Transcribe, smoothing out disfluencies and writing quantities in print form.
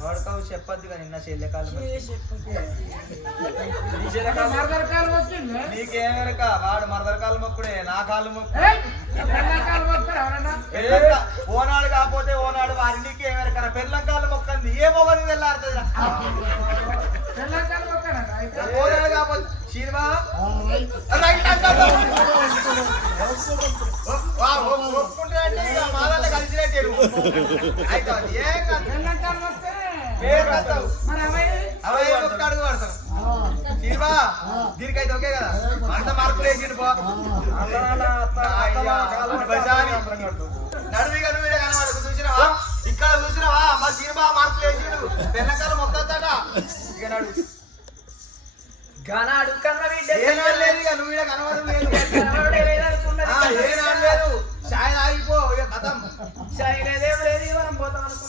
వాడుకావు చెప్పద్దు కానీ నిన్న చెల్లెకాలు నీకేమెరక వాడు మరదరకాలు మొక్కుడే నా కాళ్ళు మొక్కు ఓనాడు కాకపోతే ఓనాడు వారి నీకేమెరక పెళ్ళం కాళ్ళు మొక్కంది ఏ మొగది వెళ్ళాడుతుంది ఓనాడు కాకపోతే సినిమా ఒప్పుకుంటే అంటే ఇక మాదాల కలిసినట్టే అయితే ఏం అడుగు పడతాం సినిమా దీనికైతే ఓకే కదా అంత మార్కులు వేసిండు నడువిగా నువ్వు కనబడకు చూసినావా ఇక్కడ చూసినావా మా సినిమా మార్కులు వేసిండు తెల్లకాలం మొక్కట ఇక నడు లేదు ఇక నువ్వు కనబడలేదు ఏనాడు లేదు చాయ్ ఆగిపో ఇక కథం చాయ్ లేదేం లేదు మనం పోతాం అనుకున్నది